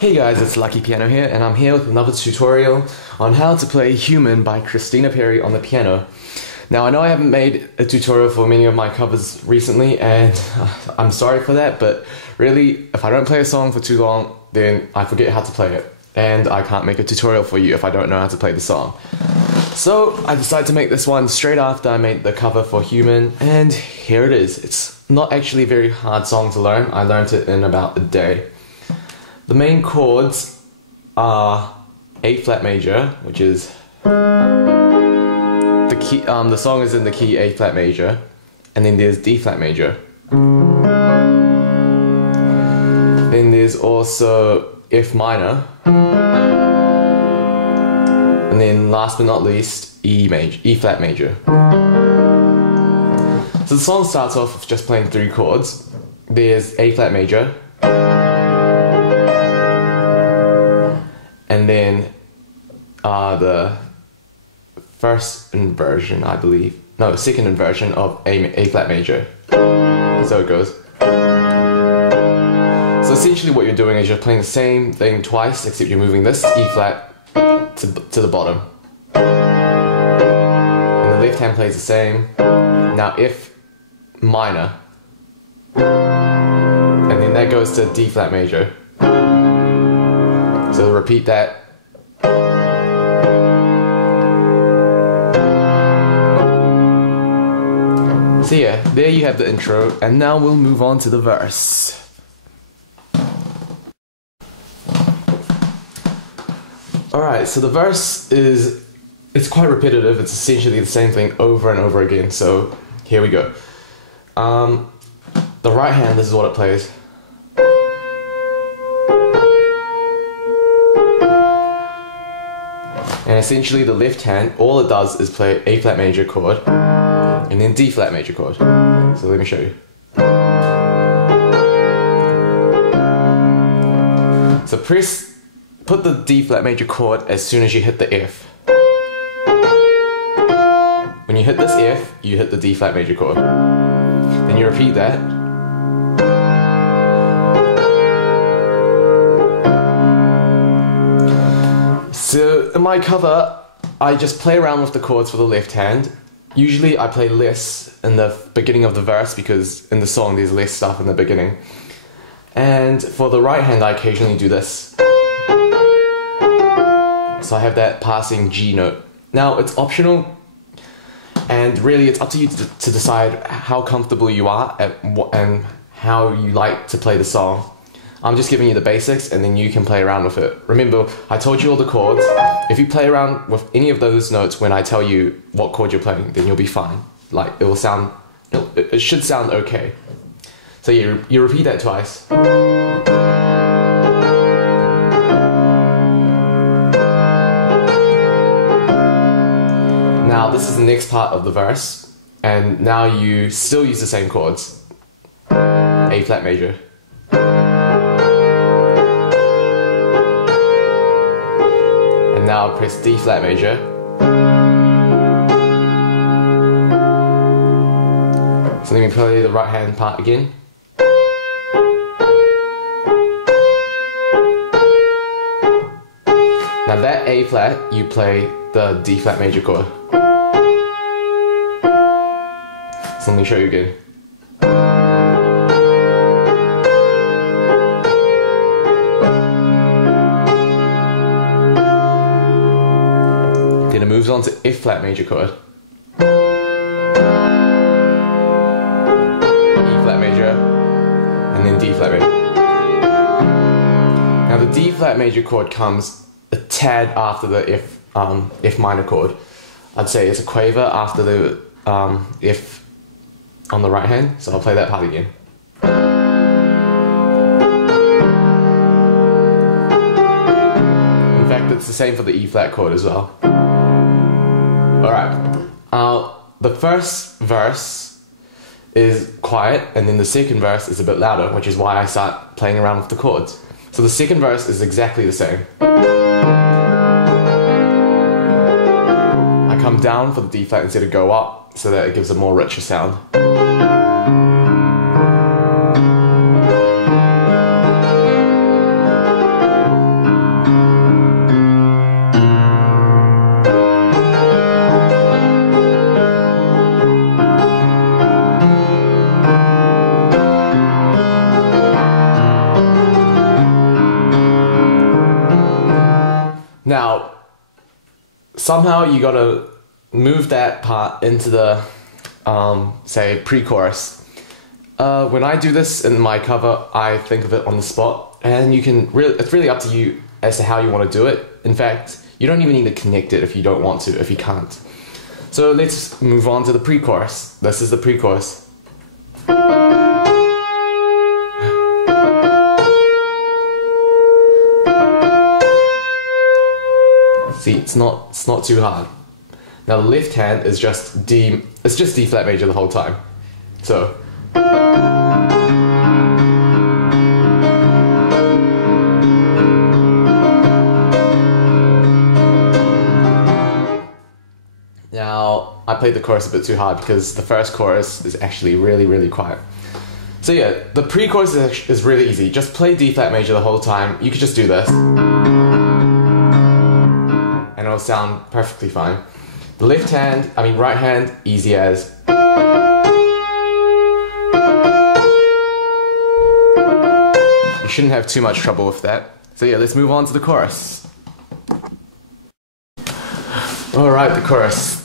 Hey guys, it's Lucky Piano here, and I'm here with another tutorial on how to play Human by Christina Perri on the piano. Now, I know I haven't made a tutorial for many of my covers recently, and I'm sorry for that, but really, if I don't play a song for too long, then I forget how to play it, and I can't make a tutorial for you if I don't know how to play the song. So, I decided to make this one straight after I made the cover for Human, and here it is. It's not actually a very hard song to learn. I learned it in about a day. The main chords are A flat major, which is the key. The song is in the key A flat major, and then there's D flat major. Then there's also F minor, and then last but not least E flat major. So the song starts off with just playing three chords. There's A flat major. And then the first inversion, I believe. No, second inversion of A flat major. So it goes. So essentially what you're doing is you're playing the same thing twice, except you're moving this E flat to the bottom. And the left hand plays the same. Now F minor. And then that goes to D flat major. So repeat that. So yeah, there you have the intro, and now we'll move on to the verse. Alright, so the verse it's quite repetitive. It's essentially the same thing over and over again, so here we go. The right hand, this is what it plays. And essentially the left hand, all it does is play A flat major chord and then D flat major chord. So let me show you. So put the D flat major chord as soon as you hit the F. When you hit this F, you hit the D flat major chord. Then you repeat that. So in my cover, I just play around with the chords for the left hand. Usually I play less in the beginning of the verse because in the song there's less stuff in the beginning. And for the right hand I occasionally do this. So I have that passing G note. Now it's optional, and really it's up to you to decide how comfortable you are and how you like to play the song. I'm just giving you the basics, and then you can play around with it. Remember, I told you all the chords. If you play around with any of those notes when I tell you what chord you're playing, then you'll be fine. Like, it should sound okay. So you repeat that twice. Now this is the next part of the verse, and now you still use the same chords. A flat major. Now press D flat major. So let me play the right hand part again. Now that A flat, you play the D flat major chord. So let me show you again. Then it moves on to F flat major chord. E flat major, and then D flat major. Now the D flat major chord comes a tad after the F minor chord. I'd say it's a quaver after the F on the right hand, so I'll play that part again. In fact, it's the same for the E flat chord as well. Alright, the first verse is quiet, and then the second verse is a bit louder, which is why I start playing around with the chords. So the second verse is exactly the same. I come down for the D flat instead of go up, so that it gives a more richer sound. Now, somehow you gotta move that part into the, say, pre-chorus. When I do this in my cover, I think of it on the spot, and it's really up to you as to how you want to do it. In fact, you don't even need to connect it if you don't want to, if you can't. So let's move on to the pre-chorus. This is the pre-chorus. See, it's not too hard. Now the left hand is just D, it's just D flat major the whole time. So. Now, I played the chorus a bit too hard because the first chorus is actually really, really quiet. So yeah, the pre-chorus is really easy. Just play D flat major the whole time. You could just do this. And it'll sound perfectly fine. The right hand, easy as. You shouldn't have too much trouble with that. So yeah, let's move on to the chorus. Alright, the chorus.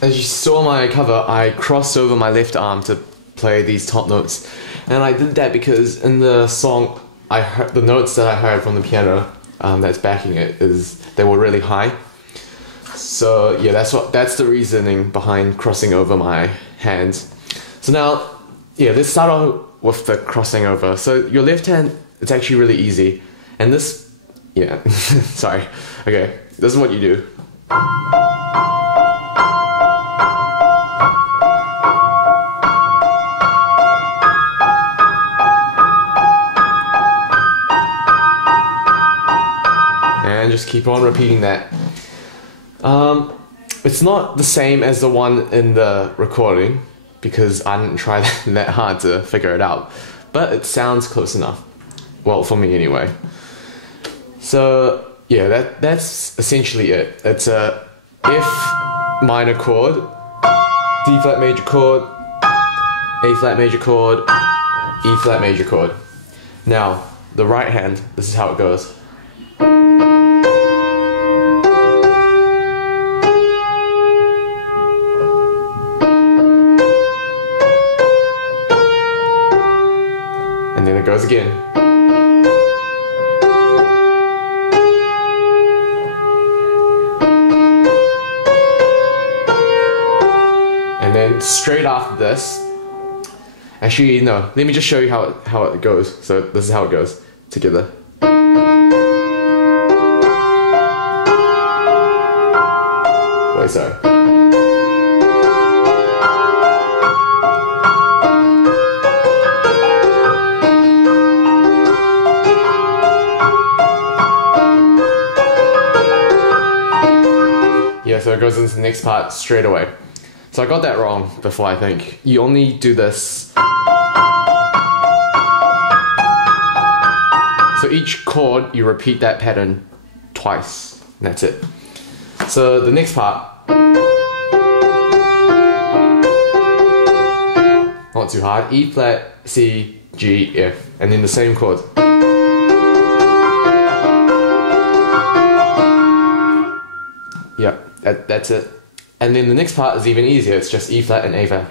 As you saw my cover, I crossed over my left arm to play these top notes. And I did that because in the song, I heard the notes that I heard from the piano that's backing it they were really high. So yeah, that's the reasoning behind crossing over my hands. So now, yeah, let's start off with the crossing over. So your left hand, it's actually really easy. And this, yeah, sorry. Okay, this is what you do. And just keep on repeating that. It's not the same as the one in the recording because I didn't try that hard to figure it out, but it sounds close enough. Well, for me anyway. So yeah, that's essentially it. It's a F minor chord, D flat major chord, A flat major chord, E flat major chord. Now, the right hand, this is how it goes. And then it goes again. And then straight after this, actually no, let me just show you how it goes. So this is how it goes together. Wait, sorry. Yeah, so it goes into the next part straight away. So I got that wrong before, I think. You only do this. So each chord, you repeat that pattern twice. And that's it. So the next part. Not too hard. E flat, C, G, F. And then the same chord. Yep, that's it. And then the next part is even easier. It's just E flat and A flat.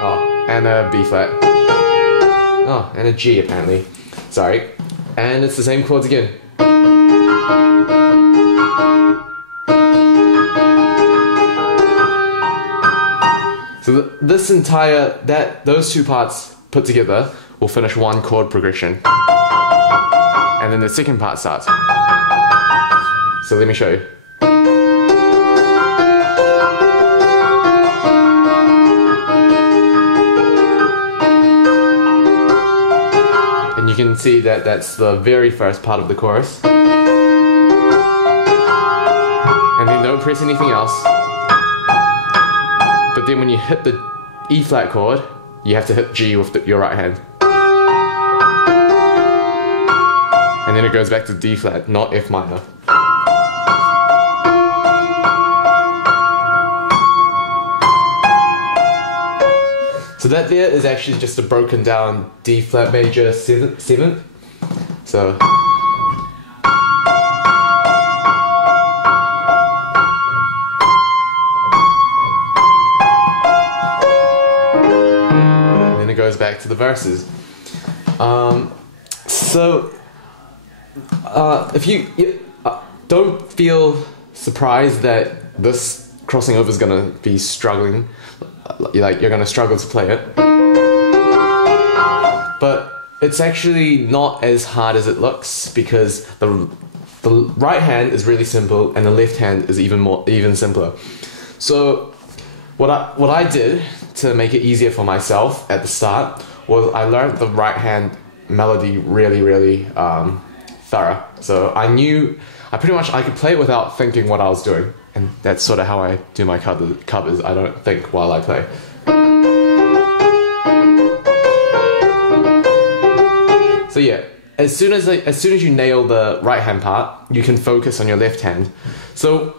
Oh, and a B flat. Oh, and a G apparently. Sorry. And it's the same chords again. So those two parts put together will finish one chord progression. And then the second part starts. So let me show you. And you can see that that's the very first part of the chorus. And then don't press anything else. But then when you hit the E flat chord, you have to hit G with your right hand. And then it goes back to D flat, not F minor. So that there is actually just a broken down D flat major seventh. So goes back to the verses. If you don't feel surprised that this crossing over is gonna be struggling, like you're gonna struggle to play it, but it's actually not as hard as it looks, because the right hand is really simple and the left hand is even simpler. So what I did to make it easier for myself at the start was I learned the right hand melody really thorough. So I could play it without thinking what I was doing, and that's sort of how I do my covers. I don't think while I play. So yeah, as soon as you nail the right hand part, you can focus on your left hand. So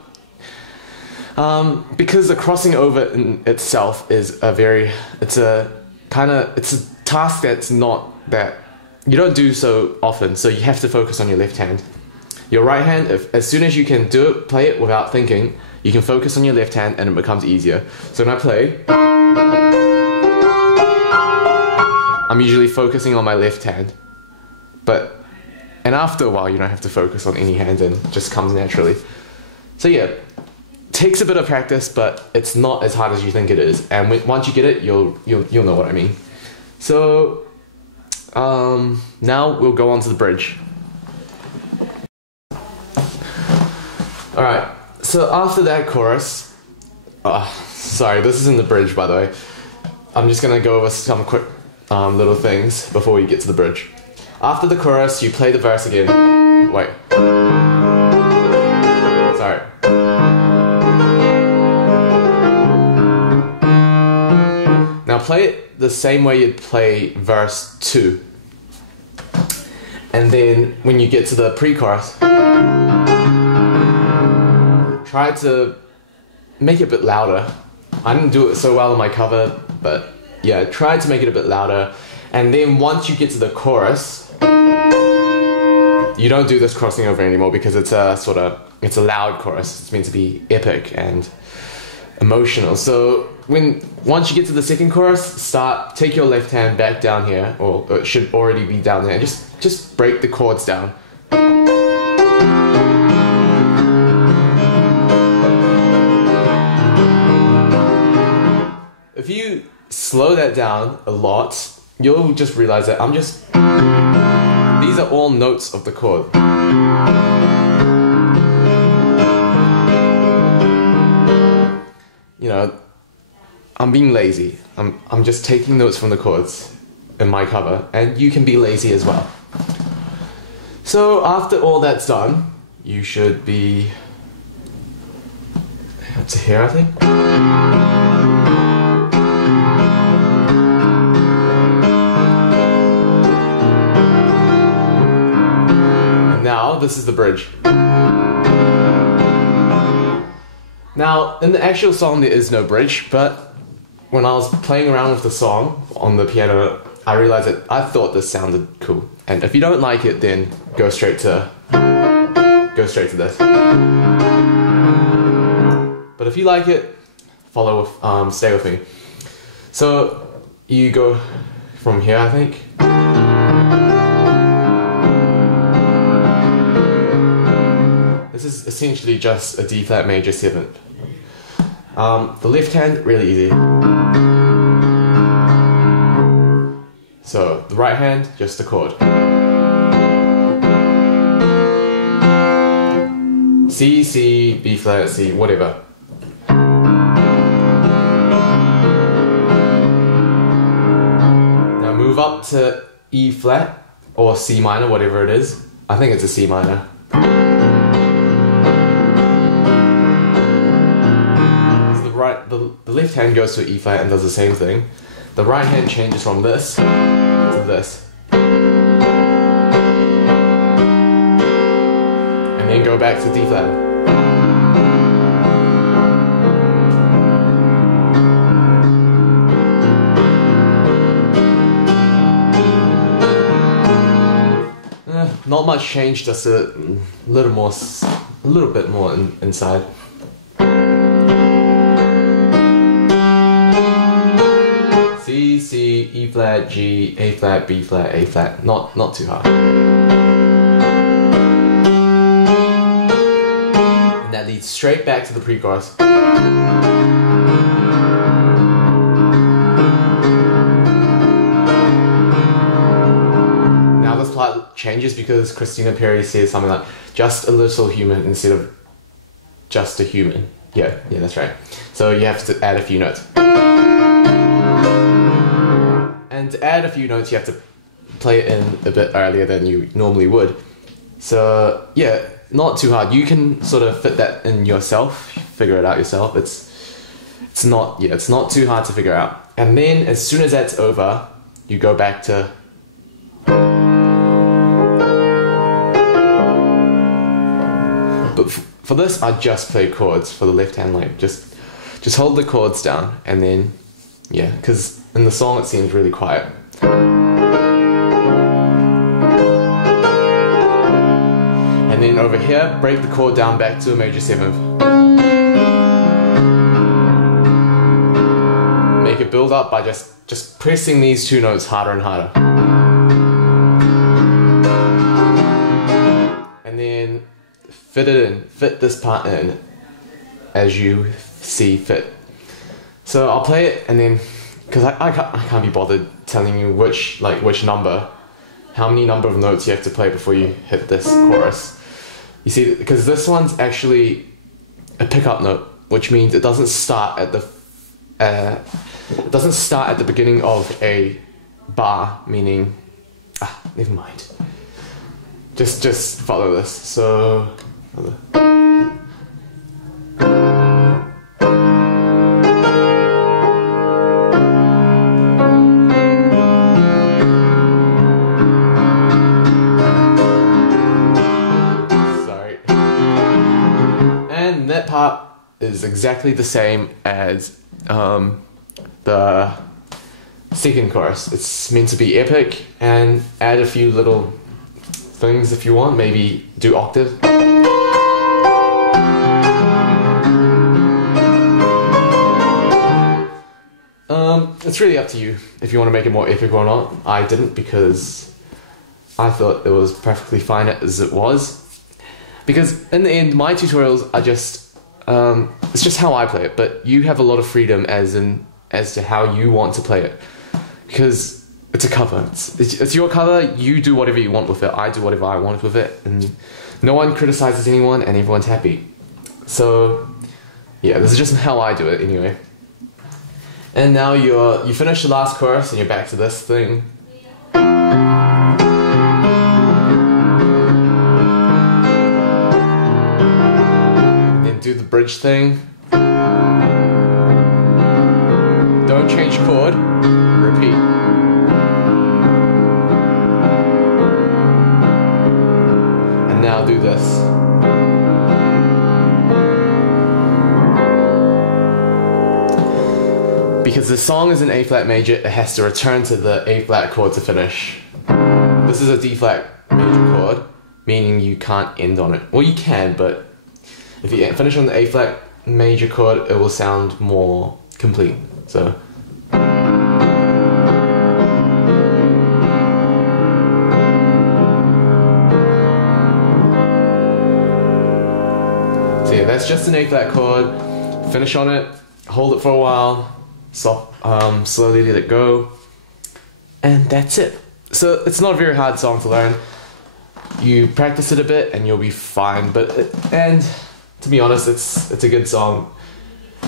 because the crossing over in itself is it's a task that's not that you don't do so often, so you have to focus on your left hand. Your right hand, as soon as you can play it without thinking, you can focus on your left hand and it becomes easier. So when I play, I'm usually focusing on my left hand. And after a while you don't have to focus on any hand and it just comes naturally. So yeah, it takes a bit of practice, but it's not as hard as you think it is. And once you get it, you'll know what I mean. So now we'll go on to the bridge. Alright, so after that chorus, sorry, this isn't the bridge by the way. I'm just gonna go over some quick little things before we get to the bridge. After the chorus, you play the verse again. Wait. Sorry. Now play it the same way you'd play verse 2. And then when you get to the pre-chorus, try to make it a bit louder. I didn't do it so well in my cover, but yeah, try to make it a bit louder. And then once you get to the chorus, you don't do this crossing over anymore, because it's a loud chorus. It's meant to be epic and emotional. So once you get to the second chorus, take your left hand back down here, or it should already be down there, and just break the chords down. If you slow that down a lot, you'll just realize that these are all notes of the chord. You know, I'm being lazy. I'm just taking notes from the chords in my cover, and you can be lazy as well. So after all that's done, you should be up to here, I think. Now, this is the bridge. Now, in the actual song there is no bridge, but when I was playing around with the song on the piano, I realized that I thought this sounded cool. And if you don't like it, then go straight to this. But if you like it, stay with me. So you go from here, I think. This is essentially just a D flat major 7th. The left hand, really easy. So the right hand, just a chord. C, C, B flat, C, whatever. Now move up to E flat or C minor, whatever it is. I think it's a C minor. The left hand goes to E flat and does the same thing. The right hand changes from this to this. And then go back to D flat. Not much change, just a little bit more inside. C, C, E flat. flat, G, A flat, B flat, A flat. Not too hard. And that leads straight back to the pre-chorus. Now this part changes because Christina Perri says something like, just a little human instead of just a human. Yeah, that's right. So you have to add a few notes. And to add a few notes, you have to play it in a bit earlier than you normally would. So yeah, not too hard. You can sort of fit that in yourself, figure it out yourself. It's not too hard to figure out. And then as soon as that's over, you go back to. But for this, I just play chords for the left hand line. Just hold the chords down, and then yeah, because in the song it seems really quiet. And then over here, break the chord down back to a major 7th. Make it build up by just pressing these two notes harder and harder. And then fit it in, fit this part in as you see fit. So I'll play it, and then, because I can't be bothered telling you which number, how many number of notes you have to play before you hit this chorus. You see, because this one's actually a pickup note, which means it doesn't start at the beginning of a bar, meaning never mind. Just follow this. So. And that part is exactly the same as the second chorus. It's meant to be epic, and add a few little things if you want. Maybe do octave. It's really up to you if you want to make it more epic or not. I didn't, because I thought it was perfectly fine as it was. Because in the end, my tutorials are just, it's just how I play it, but you have a lot of freedom as to how you want to play it. Because it's a cover, it's your cover, you do whatever you want with it, I do whatever I want with it, and no one criticizes anyone and everyone's happy. So, yeah, this is just how I do it anyway. And now you finish the last chorus and you're back to this thing. Do the bridge thing. Don't change chord. Repeat. And now do this. Because the song is in A flat major, it has to return to the A flat chord to finish. This is a D flat major chord, meaning you can't end on it. Well, you can, but if you finish on the A flat major chord, it will sound more complete. So yeah, that's just an A flat chord. Finish on it, hold it for a while, slowly let it go, and that's it. So it's not a very hard song to learn. You practice it a bit and you'll be fine. And to be honest, it's a good song.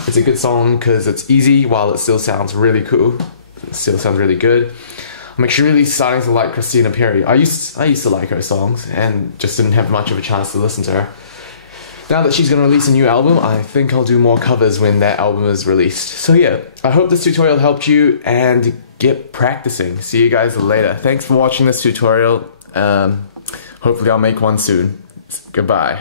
It's a good song because it's easy while it still sounds really cool. It still sounds really good. I'm actually really starting to like Christina Perri. I used to like her songs and just didn't have much of a chance to listen to her. Now that she's going to release a new album, I think I'll do more covers when that album is released. So yeah, I hope this tutorial helped you, and get practicing. See you guys later. Thanks for watching this tutorial. Hopefully I'll make one soon. Goodbye.